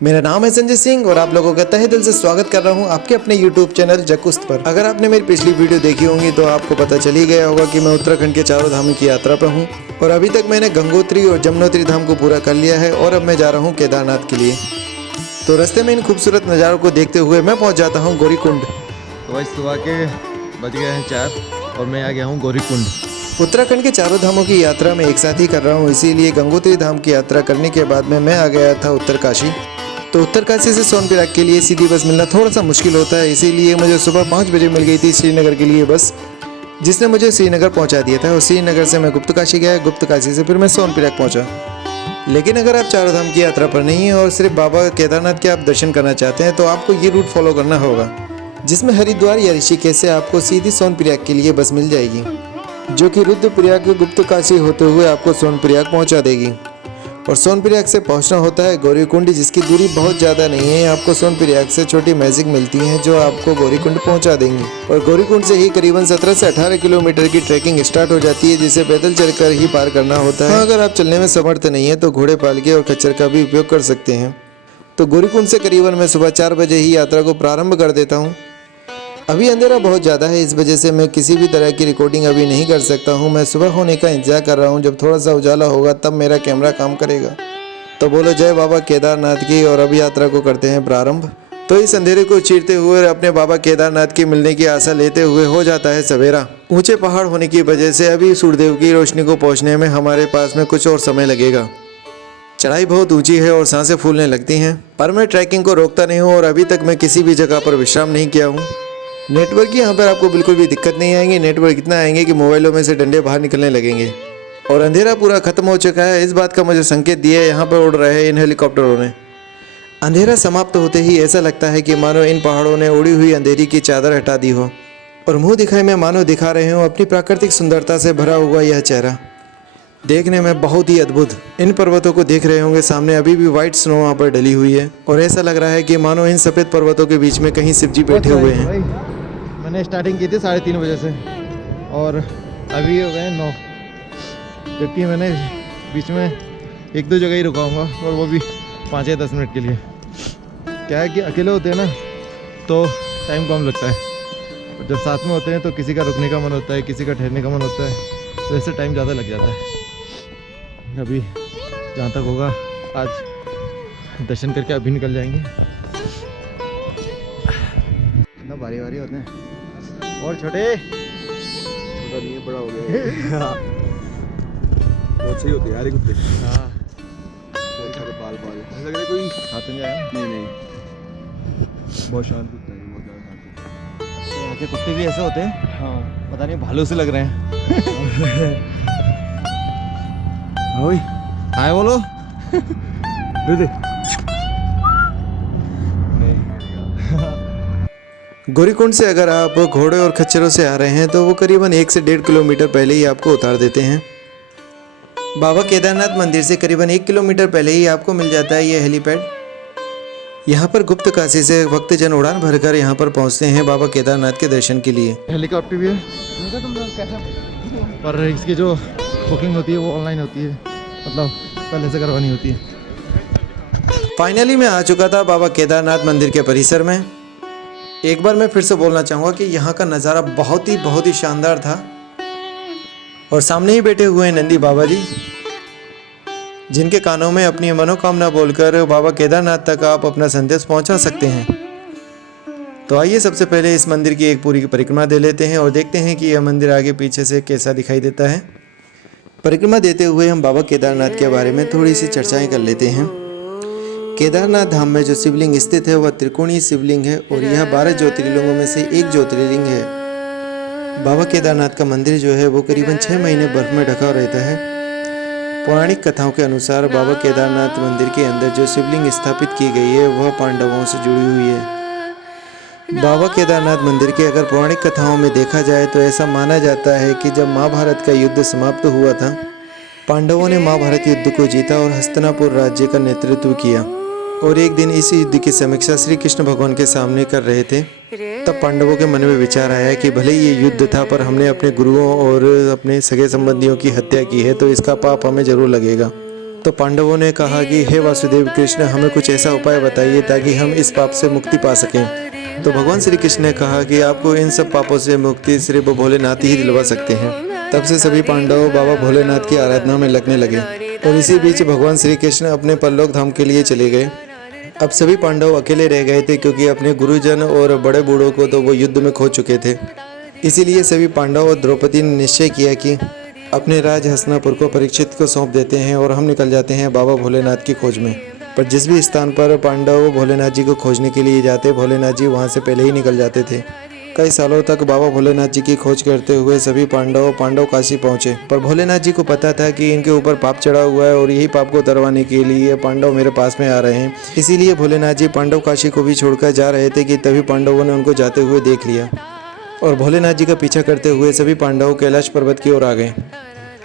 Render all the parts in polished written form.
मेरा नाम है संजय सिंह और आप लोगों का तहे दिल से स्वागत कर रहा हूं आपके अपने YouTube चैनल जकुस्त पर। अगर आपने मेरी पिछली वीडियो देखी होंगी तो आपको पता चल ही गया होगा कि मैं उत्तराखंड के चारों धामों की यात्रा पर हूं और अभी तक मैंने गंगोत्री और जमुनोत्री धाम को पूरा कर लिया है और अब मैं जा रहा हूं केदारनाथ के लिए। तो रास्ते में इन खूबसूरत नज़ारों को देखते हुए मैं पहुँच जाता हूँ गौरीकुंड। तो भाई सुबह के बज गए हैं 4 और मैं आ गया हूँ गौरीकुंड। उत्तराखंड के चारों धामों की यात्रा में एक साथ ही कर रहा हूँ, इसीलिए गंगोत्री धाम की यात्रा करने के बाद में मैं आ गया था उत्तरकाशी। तो उत्तरकाशी से सोनप्रयाग के लिए सीधी बस मिलना थोड़ा सा मुश्किल होता है, इसीलिए मुझे सुबह 5 बजे मिल गई थी श्रीनगर के लिए बस, जिसने मुझे श्रीनगर पहुंचा दिया था। और श्रीनगर से मैं गुप्तकाशी गया, गुप्तकाशी से फिर मैं सोनप्रयाग पहुंचा। लेकिन अगर आप चारों धाम की यात्रा पर नहीं हैं और सिर्फ बाबा केदारनाथ के आप दर्शन करना चाहते हैं तो आपको ये रूट फॉलो करना होगा, जिसमें हरिद्वार या ऋषिकेश से आपको सीधी सोनप्रयाग के लिए बस मिल जाएगी, जो कि रुद्रप्रयाग गुप्तकाशी होते हुए आपको सोनप्रयाग पहुंचा देगी। और सोनप्रयाग से पहुंचना होता है गौरीकुंड, जिसकी दूरी बहुत ज़्यादा नहीं है। आपको सोनप्रयाग से छोटी मैजिक मिलती हैं जो आपको गौरीकुंड पहुंचा देंगी। और गौरीकुंड से ही करीबन 17 से 18 किलोमीटर की ट्रैकिंग स्टार्ट हो जाती है, जिसे पैदल चलकर ही पार करना होता है। अगर आप चलने में समर्थ नहीं है तो घोड़े पालके और खच्चर का भी उपयोग कर सकते हैं। तो गौरीकुंड से करीबन मैं सुबह 4 बजे ही यात्रा को प्रारंभ कर देता हूँ। अभी अंधेरा बहुत ज़्यादा है, इस वजह से मैं किसी भी तरह की रिकॉर्डिंग अभी नहीं कर सकता हूँ। मैं सुबह होने का इंतजार कर रहा हूँ, जब थोड़ा सा उजाला होगा तब मेरा कैमरा काम करेगा। तो बोलो जय बाबा केदारनाथ की, और अब यात्रा को करते हैं प्रारंभ। तो इस अंधेरे को चीरते हुए अपने बाबा केदारनाथ की मिलने की आशा लेते हुए हो जाता है सवेरा। ऊंचे पहाड़ होने की वजह से अभी सूर्यदेव की रोशनी को पहुँचने में हमारे पास में कुछ और समय लगेगा। चढ़ाई बहुत ऊंची है और सांसें फूलने लगती हैं, पर मैं ट्रैकिंग को रोकता नहीं हूँ और अभी तक मैं किसी भी जगह पर विश्राम नहीं किया हूँ। नेटवर्क की यहाँ पर आपको बिल्कुल भी दिक्कत नहीं आएंगी। नेटवर्क इतना आएंगे कि मोबाइलों में से डंडे बाहर निकलने लगेंगे। और अंधेरा पूरा खत्म हो चुका है, इस बात का मुझे संकेत दिया है यहाँ पर उड़ रहे हैं इन हेलीकॉप्टरों ने। अंधेरा समाप्त होते ही ऐसा लगता है कि मानो इन पहाड़ों ने उड़ी हुई अंधेरी की चादर हटा दी हो और मुँह दिखाई में मानो दिखा रहे हो अपनी प्राकृतिक सुंदरता से भरा हुआ यह चेहरा, देखने में बहुत ही अद्भुत। इन पर्वतों को देख रहे होंगे, सामने अभी भी व्हाइट स्नो वहाँ पर डली हुई है और ऐसा लग रहा है कि मानो इन सफ़ेद पर्वतों के बीच में कहीं शिवजी बैठे हुए हैं। मैंने स्टार्टिंग की थी 3:30 बजे से और अभी हो गए 9, जबकि मैंने बीच में 1-2 जगह ही रुका हूँगा और वो भी 5 या 10 मिनट के लिए। क्या है कि अकेले होते हैं ना तो टाइम कम लगता है, और जब साथ में होते हैं तो किसी का रुकने का मन होता है, किसी का ठहरने का मन होता है, तो ऐसे टाइम ज़्यादा लग जाता है। अभी जहाँ तक होगा आज दर्शन करके अभी निकल जाएंगे। इतना भारी भारी होते हैं। और छोटा नहीं है, बड़ा हो गया। बहुत सही होते हैं यार ये कुत्ते। हाँ, बाल लग रहा है कोई हाथ में जाए। नहीं, बहुत शांत कुत्ता है, बहुत ज़्यादा शांत। तो यहाँ के कुत्ते भी ऐसे होते हैं। हाँ, पता नहीं भालू से लग रहे हैं। ओए हाय बोलो। दे गौरीकुंड से अगर आप घोड़े और खच्चरों से आ रहे हैं तो वो करीबन 1 से 1.5 किलोमीटर पहले ही आपको उतार देते हैं। बाबा केदारनाथ मंदिर से करीबन 1 किलोमीटर पहले ही आपको मिल जाता है ये हेलीपैड। यहाँ पर गुप्तकाशी से भक्तजन उड़ान भरकर यहाँ पर पहुँचते हैं बाबा केदारनाथ के दर्शन के लिए। हेलीकॉप्टर भी है, पर इसकी जो बुकिंग होती है वो ऑनलाइन होती है, मतलब पहले से करवानी होती है। फाइनली मैं आ चुका था बाबा केदारनाथ मंदिर के परिसर में। एक बार मैं फिर से बोलना चाहूँगा कि यहाँ का नज़ारा बहुत ही शानदार था। और सामने ही बैठे हुए हैं नंदी बाबा जी, जिनके कानों में अपनी मनोकामना बोलकर बाबा केदारनाथ तक आप अपना संदेश पहुँचा सकते हैं। तो आइए सबसे पहले इस मंदिर की एक पूरी परिक्रमा दे लेते हैं और देखते हैं कि यह मंदिर आगे पीछे से कैसा दिखाई देता है। परिक्रमा देते हुए हम बाबा केदारनाथ के बारे में थोड़ी सी चर्चाएँ कर लेते हैं। केदारनाथ धाम में जो शिवलिंग स्थित है वह त्रिकोणीय शिवलिंग है और यह 12 ज्योतिर्लिंगों में से एक ज्योतिर्लिंग है। बाबा केदारनाथ का मंदिर जो है वो करीबन 6 महीने बर्फ में ढका रहता है। पौराणिक कथाओं के अनुसार बाबा केदारनाथ मंदिर के अंदर जो शिवलिंग स्थापित की गई है वह पांडवों से जुड़ी हुई है। बाबा केदारनाथ मंदिर के अगर पौराणिक कथाओं में देखा जाए तो ऐसा माना जाता है कि जब महाभारत का युद्ध समाप्त हुआ था, पांडवों ने महाभारत युद्ध को जीता और हस्तिनापुर राज्य का नेतृत्व किया। और एक दिन इस युद्ध की समीक्षा श्री कृष्ण भगवान के सामने कर रहे थे, तब पांडवों के मन में विचार आया कि भले ही ये युद्ध था पर हमने अपने गुरुओं और अपने सगे संबंधियों की हत्या की है तो इसका पाप हमें जरूर लगेगा। तो पांडवों ने कहा कि हे वासुदेव कृष्ण, हमें कुछ ऐसा उपाय बताइए ताकि हम इस पाप से मुक्ति पा सकें। तो भगवान श्री कृष्ण ने कहा कि आपको इन सब पापों से मुक्ति सिर्फ भोलेनाथ ही दिलवा सकते हैं। तब से सभी पांडव बाबा भोलेनाथ की आराधना में लगने लगे और इसी बीच भगवान श्री कृष्ण अपने परलोक धाम के लिए चले गए। अब सभी पांडव अकेले रह गए थे क्योंकि अपने गुरुजन और बड़े बूढ़ों को तो वो युद्ध में खो चुके थे। इसीलिए सभी पांडव और द्रौपदी ने निश्चय किया कि अपने राज हस्तिनापुर को परीक्षित को सौंप देते हैं और हम निकल जाते हैं बाबा भोलेनाथ की खोज में। पर जिस भी स्थान पर पांडव भोलेनाथ जी को खोजने के लिए जाते, भोलेनाथ जी वहां से पहले ही निकल जाते थे। कई सालों तक बाबा भोलेनाथ जी की खोज करते हुए सभी पांडव काशी पहुंचे, पर भोलेनाथ जी को पता था कि इनके ऊपर पाप चढ़ा हुआ है और यही पाप को उतरवाने के लिए पांडव मेरे पास में आ रहे हैं। इसीलिए भोलेनाथ जी पांडव काशी को भी छोड़कर जा रहे थे कि तभी पांडवों ने उनको जाते हुए देख लिया और भोलेनाथ जी का पीछा करते हुए सभी पांडव कैलाश पर्वत की ओर आ गए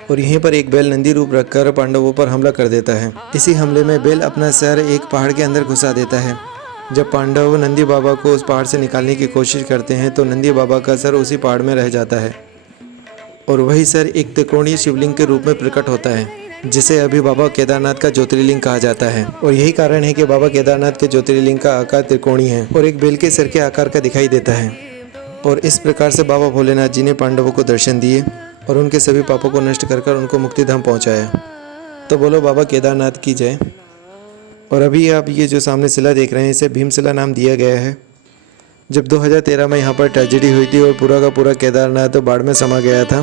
और यहीं पर एक बैल नंदी रूप रखकर पांडवों पर हमला कर देता है। इसी हमले में बैल अपना सर एक पहाड़ के अंदर घुसा देता है। जब पांडव नंदी बाबा को उस पहाड़ से निकालने की कोशिश करते हैं तो नंदी बाबा का सर उसी पहाड़ में रह जाता है और वही सर एक त्रिकोणीय शिवलिंग के रूप में प्रकट होता है, जिसे अभी बाबा केदारनाथ का ज्योतिर्लिंग कहा जाता है। और यही कारण है कि बाबा केदारनाथ के ज्योतिर्लिंग का आकार त्रिकोणीय है और एक बैल के सर के आकार का दिखाई देता है। और इस प्रकार से बाबा भोलेनाथ जी ने पांडवों को दर्शन दिए और उनके सभी पापों को नष्ट कर उनको मुक्तिधाम पहुंचाया। तो बोलो बाबा केदारनाथ की जय। और अभी आप ये जो सामने शिला देख रहे हैं इसे भीमशिला नाम दिया गया है। जब 2013 में यहाँ पर ट्रेजेडी हुई थी और पूरा का पूरा केदारनाथ बाढ़ में समा गया था,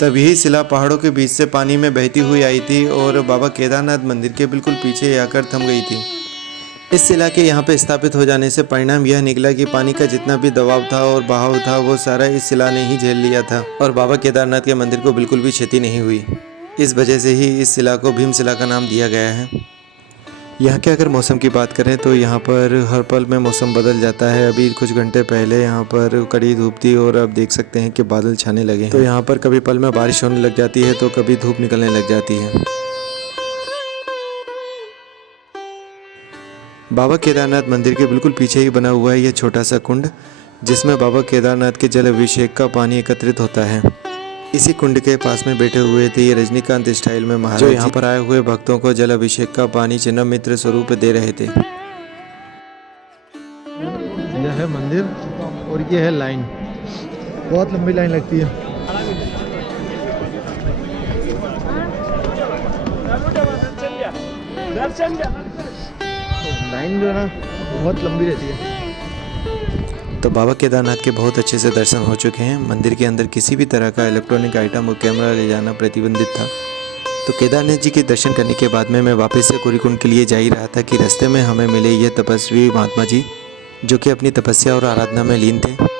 तब यही शिला पहाड़ों के बीच से पानी में बहती हुई आई थी और बाबा केदारनाथ मंदिर के बिल्कुल पीछे आकर थम गई थी। इस शिला के यहाँ पे स्थापित हो जाने से परिणाम यह निकला कि पानी का जितना भी दबाव था और बहाव था वो सारा इस शिला ने ही झेल लिया था और बाबा केदारनाथ के मंदिर को बिल्कुल भी क्षति नहीं हुई। इस वजह से ही इस शिला को भीमशिला का नाम दिया गया है। यहाँ के अगर मौसम की बात करें तो यहाँ पर हर पल में मौसम बदल जाता है। अभी कुछ घंटे पहले यहाँ पर कड़ी धूप थी और अब देख सकते हैं कि बादल छाने लगे हैं। तो यहाँ पर कभी पल में बारिश होने लग जाती है तो कभी धूप निकलने लग जाती है। बाबा केदारनाथ मंदिर के बिल्कुल पीछे ही बना हुआ है यह छोटा सा कुंड, जिसमें बाबा केदारनाथ के जल अभिषेक का पानी एकत्रित होता है। इसी कुंड के पास में बैठे हुए थे ये रजनीकांत स्टाइल में महाराज, जो यहाँ पर आए हुए भक्तों को जल अभिषेक का पानी चिन्ह मित्र स्वरूप दे रहे थे। यह है मंदिर और ये है लाइन, बहुत लंबी लाइन लगती है। लाइन जो है ना बहुत लंबी रहती है। तो बाबा केदारनाथ के बहुत अच्छे से दर्शन हो चुके हैं। मंदिर के अंदर किसी भी तरह का इलेक्ट्रॉनिक आइटम और कैमरा ले जाना प्रतिबंधित था। तो केदारनाथ जी के दर्शन करने के बाद में मैं वापस से गौरीकुंड के लिए जा ही रहा था कि रास्ते में हमें मिले ये तपस्वी महात्मा जी, जो कि अपनी तपस्या और आराधना में लीन थे।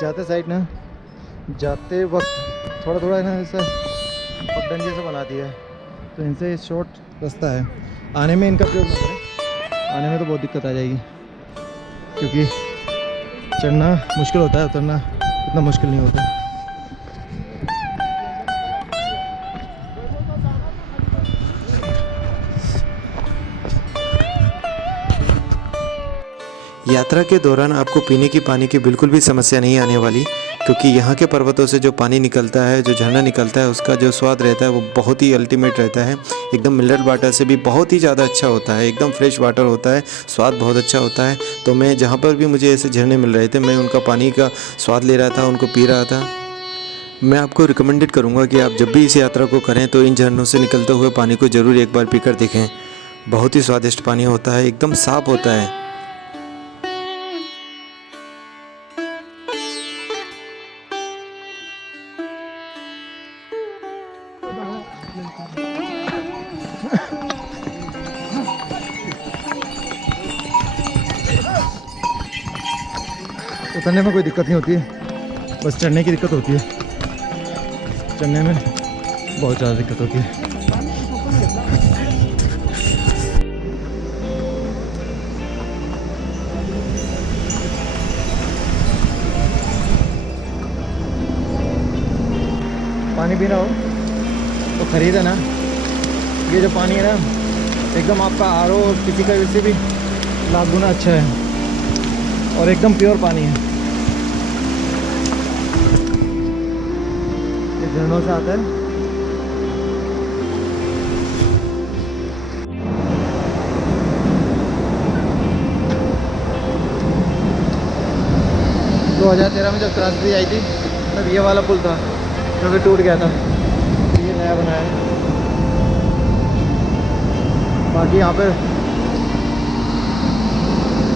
जाते साइड ना जाते वक्त थोड़ा थोड़ा ना ऐसा पगडंडी जैसा बना दिया है, तो इनसे शॉर्ट रास्ता है। आने में इनका प्रयोग ना करें, आने में तो बहुत दिक्कत आ जाएगी क्योंकि चढ़ना मुश्किल होता है, उतरना इतना मुश्किल नहीं होता। यात्रा के दौरान आपको पीने की पानी की बिल्कुल भी समस्या नहीं आने वाली, क्योंकि यहाँ के पर्वतों से जो पानी निकलता है, जो झरना निकलता है, उसका जो स्वाद रहता है वो बहुत ही अल्टीमेट रहता है। एकदम मिनरल वाटर से भी बहुत ही ज़्यादा अच्छा होता है, एकदम फ्रेश वाटर होता है, स्वाद बहुत अच्छा होता है। तो मैं जहाँ पर भी मुझे ऐसे झरने मिल रहे थे, मैं उनका पानी का स्वाद ले रहा था, उनको पी रहा था। मैं आपको रिकमेंडेड करूँगा कि आप जब भी इस यात्रा को करें तो इन झरनों से निकलते हुए पानी को ज़रूर एक बार पीकर देखें। बहुत ही स्वादिष्ट पानी होता है, एकदम साफ होता है। उतरने में कोई दिक्कत नहीं होती है, बस चढ़ने की दिक्कत होती है। चढ़ने में बहुत ज़्यादा दिक्कत होती है। पानी पीना हो तो खरीदे ना, ये जो पानी है ना एकदम आपका आरओ और किसी का वैसे भी लाख गुना अच्छा है और एकदम प्योर पानी है। ये झरनों से आता है। दो 2013 में जब त्रासदी आई थी तब ये वाला पुल था जो कि टूट गया था, ये नया बनाया है। बाकी यहाँ पे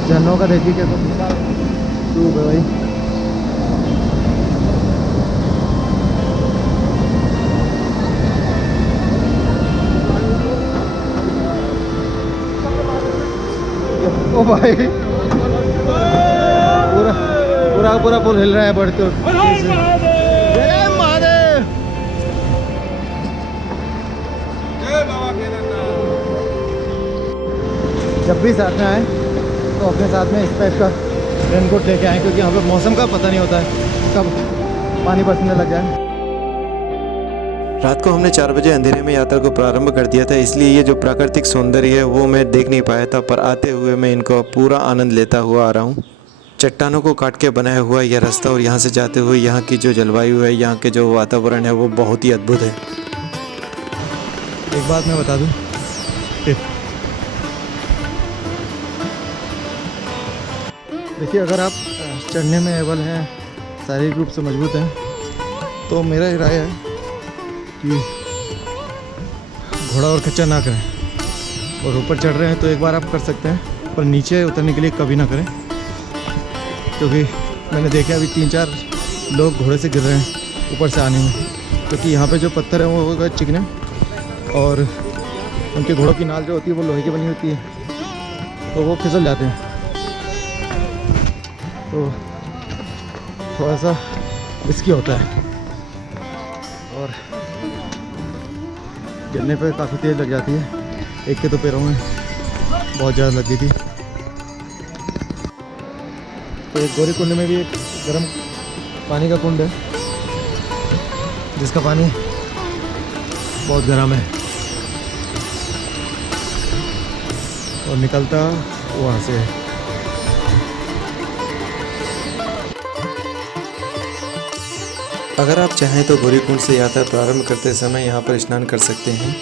झरनों का देखिए कैसा डूब है भाई। ओ भाई पूरा पूरा पूरा पुल हिल रहा है बढ़ते हुए। जय महादेव। जब भी साथ में आए तो अपने साथ में इस टाइप का रेनकोट लेके आए, क्योंकि यहाँ पे मौसम का पता नहीं होता है कब पानी बरसने लग जाए। रात को हमने 4 बजे अंधेरे में यात्रा को प्रारंभ कर दिया था, इसलिए ये जो प्राकृतिक सौंदर्य है वो मैं देख नहीं पाया था, पर आते हुए मैं इनको पूरा आनंद लेता हुआ आ रहा हूँ। चट्टानों को काट के बनाया हुआ यह रास्ता और यहाँ से जाते हुए यहाँ की जो जलवायु है, यहाँ के जो वातावरण है वो बहुत ही अद्भुत है। एक बात मैं बता दूँ, देखिए अगर आप चढ़ने में एबल हैं, शारीरिक रूप से मजबूत हैं, तो मेरा राय है कि घोड़ा और खच्चर ना करें। और ऊपर चढ़ रहे हैं तो एक बार आप कर सकते हैं, पर नीचे उतरने के लिए कभी ना करें, क्योंकि मैंने देखा अभी 3-4 लोग घोड़े से गिर रहे हैं ऊपर से आने में, क्योंकि यहाँ पे जो पत्थर है वो चिकने और उनके घोड़ों की नाल जो होती है वो लोहे की बनी होती है, तो वो फिसल जाते हैं। तो थोड़ा सा रिस्की होता है और गिरने पे काफ़ी तेज़ लग जाती है। एक के तो पैरों में बहुत ज़्यादा लग गई थी। तो एक गौरी कुंड में भी एक गर्म पानी का कुंड है जिसका पानी बहुत गर्म है और निकलता वहाँ से है। अगर आप चाहें तो गौरीकुंड से यात्रा प्रारंभ करते समय यहाँ पर स्नान कर सकते हैं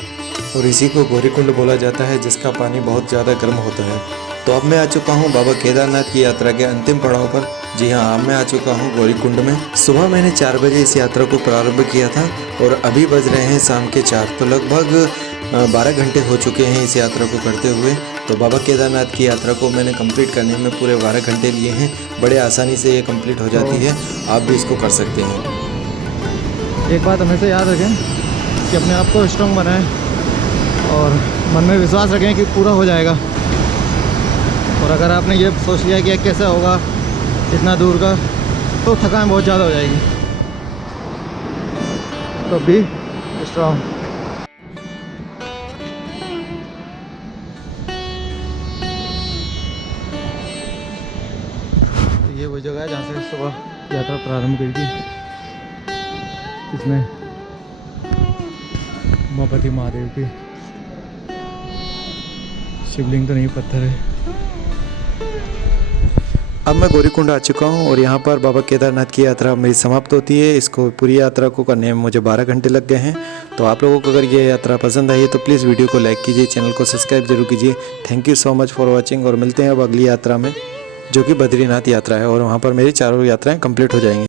और इसी को गौरीकुंड बोला जाता है, जिसका पानी बहुत ज़्यादा गर्म होता है। तो अब मैं आ चुका हूँ बाबा केदारनाथ की यात्रा के अंतिम पड़ाव पर। जी हाँ, अब मैं आ चुका हूँ गौरीकुंड में। सुबह मैंने 4 बजे इस यात्रा को प्रारंभ किया था और अभी बज रहे हैं शाम के 4, तो लगभग 12 घंटे हो चुके हैं इस यात्रा को करते हुए। तो बाबा केदारनाथ की यात्रा को मैंने कंप्लीट करने में पूरे 12 घंटे लिए हैं। बड़े आसानी से ये कंप्लीट हो जाती है, आप भी इसको कर सकते हैं। एक बात हमेशा याद रखें कि अपने आप को स्ट्रॉन्ग बनाएं और मन में विश्वास रखें कि पूरा हो जाएगा। और अगर आपने ये सोच लिया कि कैसे होगा इतना दूर का, तो थकान बहुत ज़्यादा हो जाएगी। तो बी स्ट्रॉन्ग। तो ये वो जगह है जहाँ से सुबह यात्रा प्रारंभ करी थी। इसमें उमापति महादेव की शिवलिंग तो नहीं, पत्थर है। अब मैं गौरीकुंड आ चुका हूँ और यहाँ पर बाबा केदारनाथ की यात्रा मेरी समाप्त होती है। इसको पूरी यात्रा को करने में मुझे 12 घंटे लग गए हैं। तो आप लोगों को अगर ये यात्रा पसंद आई है तो प्लीज़ वीडियो को लाइक कीजिए, चैनल को सब्सक्राइब जरूर कीजिए। Thank you so much for watching और मिलते हैं अब अगली यात्रा में, जो कि बद्रीनाथ यात्रा है और वहाँ पर मेरी 4 यात्राएँ कंप्लीट हो जाएंगी।